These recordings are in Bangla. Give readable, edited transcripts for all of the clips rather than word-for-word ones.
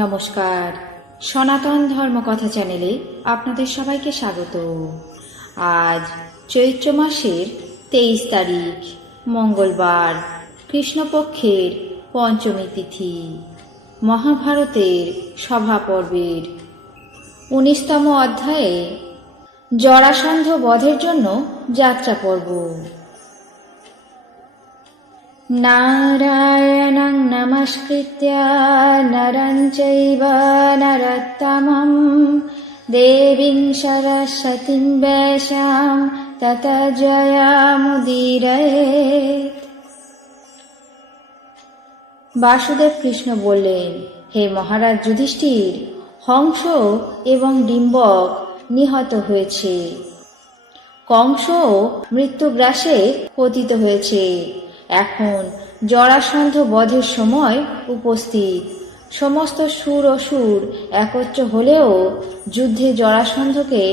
নমস্কার, সনাতন ধর্মকথা চ্যানেলে আপনাদের সবাইকে স্বাগত। আজ চৈত্র মাসের 23 তারিখ মঙ্গলবার, কৃষ্ণপক্ষের পঞ্চমী তিথি, মহাভারতের সভা পর্বের 19তম অধ্যায়ে জরাসন্ধ বধের জন্য যাত্রা পর্ব। নারায়ণং নমস্কৃত্য নরং চৈব নরোত্তমং দেবীং সরস্বতীং ব্যাসাং ততো জয়মুদীরয়েৎ। বাসুদেব কৃষ্ণ বললেন, হে মহারাজ যুধিষ্ঠির, হংস এবং ডিম্বক নিহত হয়েছে, কংস মৃত্যুগ্রাসে পতিত হয়েছে। এখন জরাসন্ধ বধের সময় উপস্থিত। সমস্ত সুর অসুর একত্র হলেও যুদ্ধে জরাসন্ধকে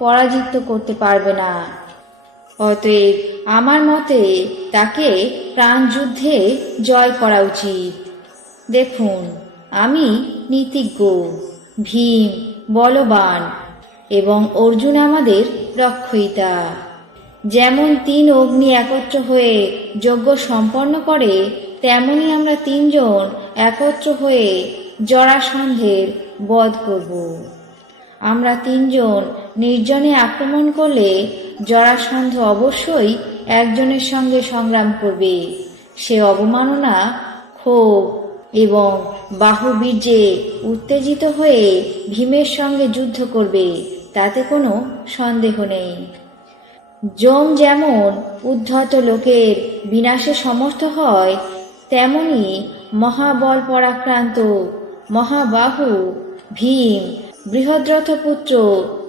পরাজিত করতে পারবে না। অতএব আমার মতে তাকে প্রাণযুদ্ধে জয় করা উচিত। দেখুন, আমি নীতিজ্ঞ, ভীম বলবান এবং অর্জুন আমাদের রক্ষয়িতা। যেমন 3 অগ্নি একত্র হয়ে যজ্ঞ সম্পন্ন করে, তেমনি আমরা 3 জন একত্র হয়ে জরাসন্ধের বধ করব। আমরা 3 জন নির্জনে আক্রমণ করলে জরাসন্ধ অবশ্যই একজনের সঙ্গে সংগ্রাম করবে। সে অবমাননা, ক্ষোভ এবং বাহুবীর্যে উত্তেজিত হয়ে ভীমের সঙ্গে যুদ্ধ করবে, তাতে কোনো সন্দেহ নেই। যম যেমন উদ্ধত লোকের বিনাশে সমর্থ হয়, তেমনি মহাবল পরাক্রান্ত মহাবাহু ভীম বৃহদ্রথপুত্র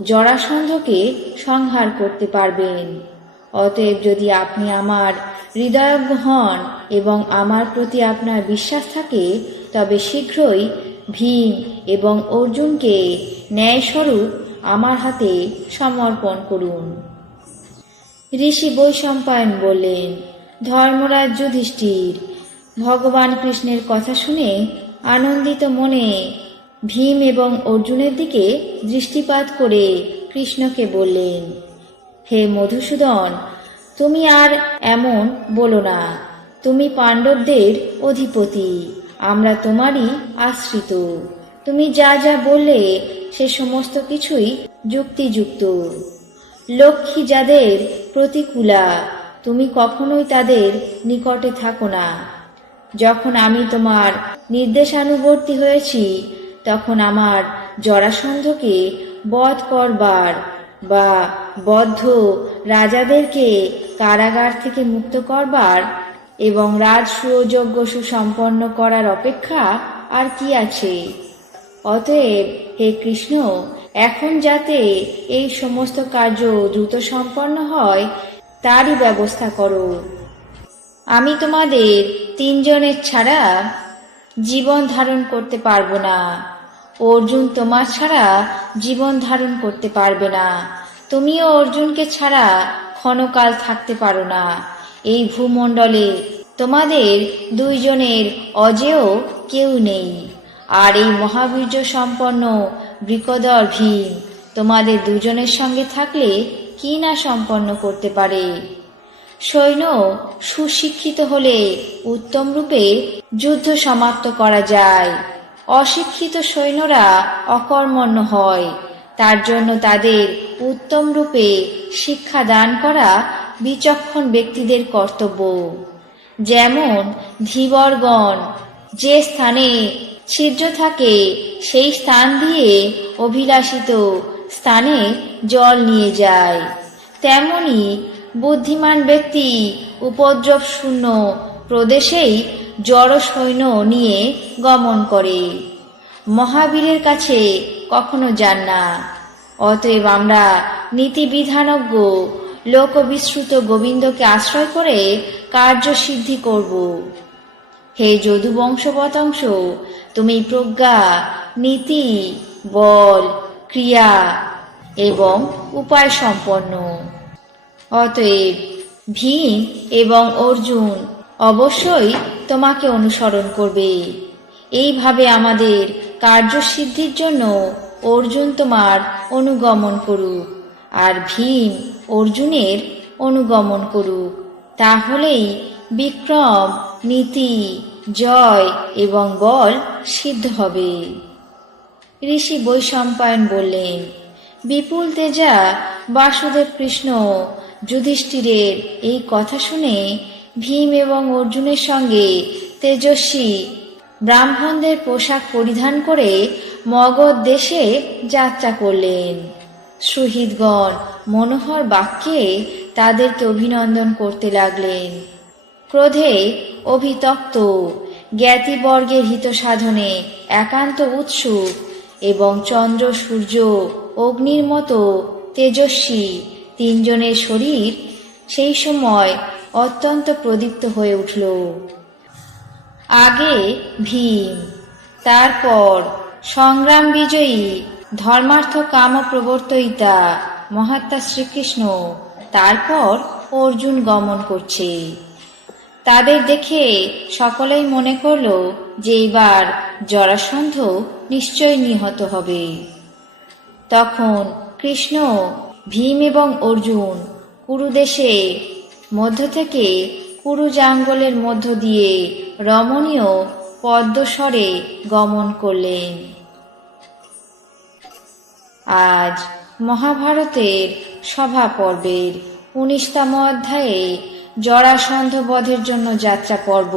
জরাসন্ধকে সংহার করতে পারবেন। অতএব যদি আপনি আমার হৃদয়জ্ঞ হন এবং আমার প্রতি আপনার বিশ্বাস থাকে, তবে শীঘ্রই ভীম এবং অর্জুনকে ন্যায়স্বরূপ আমার হাতে সমর্পণ করুন। ঋষি বৈশম্পায়ন বললেন, ধর্মরাজ যুধিষ্ঠির ভগবান কৃষ্ণের কথা শুনে আনন্দিত মনে ভীম এবং অর্জুনের দিকে দৃষ্টিপাত করে কৃষ্ণকে বললেন, হে মধুসূদন, তুমি আর এমন বলো না। তুমি পাণ্ডবদের অধিপতি, আমরা তোমারই আশ্রিত। তুমি যা যা বললে সে সমস্ত কিছুই যুক্তিযুক্ত। লক্ষ্মী যাদের প্রতিকূলা, তুমি কখনোই তাদের নিকটে থাকো না। যখন আমি তোমার নির্দেশানুবর্তী হয়েছি, তখন আমার জরাসন্ধকে বধ করবার বা বদ্ধ রাজাদেরকে কারাগার থেকে মুক্ত করবার এবং রাজসূয়যজ্ঞ সুসম্পন্ন করার অপেক্ষা আর কি আছে? অতএব হে কৃষ্ণ, এখন যাতে এই সমস্ত কার্য দ্রুত সম্পন্ন হয়, তারই ব্যবস্থা করো। আমি তোমাদের 3 জনের ছাড়া জীবন ধারণ করতে পারবো না। অর্জুন তোমার ছাড়া জীবন ধারণ করতে পারবে না। তুমিও অর্জুনকে ছাড়া ক্ষণকাল থাকতে পারো না। এই ভূমণ্ডলে তোমাদের 2 জনের অজেয় কেউ নেই। আর এই মহাবীর্য সম্পন্ন বৃকোদর ভীম তোমাদের 2 জনের সঙ্গে থাকলে কি না সম্পন্ন করতে পারে। সৈন্য সুশিক্ষিত হলে উত্তম রূপে যুদ্ধ সমাপ্ত করা যায়। অশিক্ষিত সৈন্যরা অকর্মণ্য হয়। তার জন্য তাদের উত্তম রূপে শিক্ষা দান করা বিচক্ষণ ব্যক্তিদের কর্তব্য। যেমন ধীবরগণ যে স্থানে ছিদ্র থাকে সেই স্থান দিয়ে অভিলাষিত স্থানে জল নিয়ে যায়, তেমনি বুদ্ধিমান ব্যক্তি উপদ্রব শূন্য প্রদেশেই জড় সৈন্য নিয়ে গমন করে, মহাবীরের কাছে কখনো যান না। অতএব আমরা নীতিবিধানজ্ঞ লোকবিশ্রুত গোবিন্দকে আশ্রয় করে কার্যসিদ্ধি করব। হে যদুবংশবতংশ, তুমি প্রজ্ঞা, নীতি, বল, ক্রিয়া এবং উপায় সম্পন্ন। অতএব ভীম এবং অর্জুন অবশ্যই তোমাকে অনুসরণ করবে। এইভাবে আমাদের কার্যসিদ্ধির জন্য অর্জুন তোমার অনুগমন করুক, আর ভীম অর্জুনের অনুগমন করুক। তাহলেই বিক্রম, নীতি, জয় এবং বল সিদ্ধ হবে। ঋষি বৈশম্পায়ন বললেন, বিপুল তেজা বাসুদেব কৃষ্ণ যুধিষ্ঠিরের এই কথা শুনে ভীম এবং অর্জুনের সঙ্গে তেজস্বী ব্রাহ্মণদের পোশাক পরিধান করে মগধ দেশে যাত্রা করলেন। সুহৃদগণ মনোহর বাক্যে তাদেরকে অভিনন্দন করতে লাগলেন। ক্রোধে অভিতপ্ত, জ্ঞাতিবর্গের হিত সাধনে একান্ত উৎসুক এবং চন্দ্র, সূর্য, অগ্নির মতো তেজস্বী তিনজনের শরীর সেই সময় অত্যন্ত প্রদীপ্ত হয়ে উঠল। আগে ভীম, তারপর সংগ্রাম বিজয়ী ধর্মার্থ কাম প্রবর্তয়িতা মহাত্মা শ্রীকৃষ্ণ, তারপর অর্জুন গমন করছে। তাদের দেখে সকলেই মনে করল যে এবার জরাসন্ধ নিশ্চয় নিহত হবে। তখন কৃষ্ণ, ভীম এবং অর্জুন কুরুদেশে মধ্য থেকে কুরু জাঙ্গলের মধ্য দিয়ে রমণীয় পদ্মস্বরে গমন করলেন। আজ মহাভারতের সভা পর্বের 19তম অধ্যায়ে জরাসন্ধ বধের জন্য যাত্রা পর্ব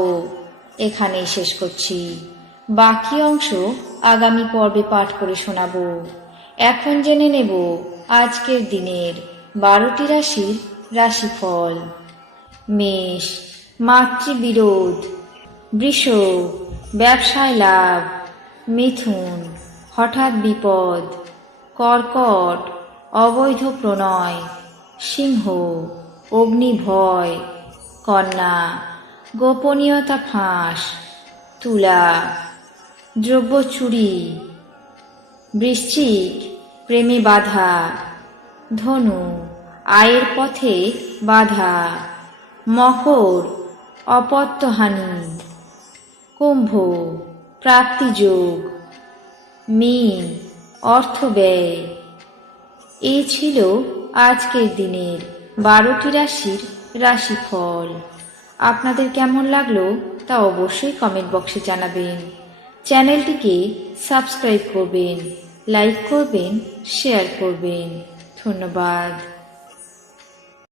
এখানেই শেষ করছি। বাকি অংশ আগামী পর্বে পাঠ করে শোনাব। এখন জেনে নেব আজকের দিনের 12টি রাশির রাশিফল। মেষ, মাতৃবিরোধ। বৃষ, ব্যবসায় লাভ। মিথুন, হঠাৎ বিপদ। কর্কট, অবৈধ প্রণয়। সিংহ, অগ্নিভয়। কন্যা, গোপনীয়তা ফাঁস। তুলা, দ্রব্য চুরি। বৃশ্চিক, প্রেমে বাধা। ধনু, আয়ের পথে বাধা। মকর, অপত্যহানি। কুম্ভ, প্রাপ্তিযোগ। মীন, অর্থ ব্যয়। এই ছিল আজকের দিনের 12টি রাশির রাশিফল। আপনাদের কেমন লাগলো তা অবশ্যই কমেন্ট বক্সে জানাবেন। চ্যানেলটিকে সাবস্ক্রাইব করবেন, লাইক করবেন, শেয়ার করবেন। ধন্যবাদ।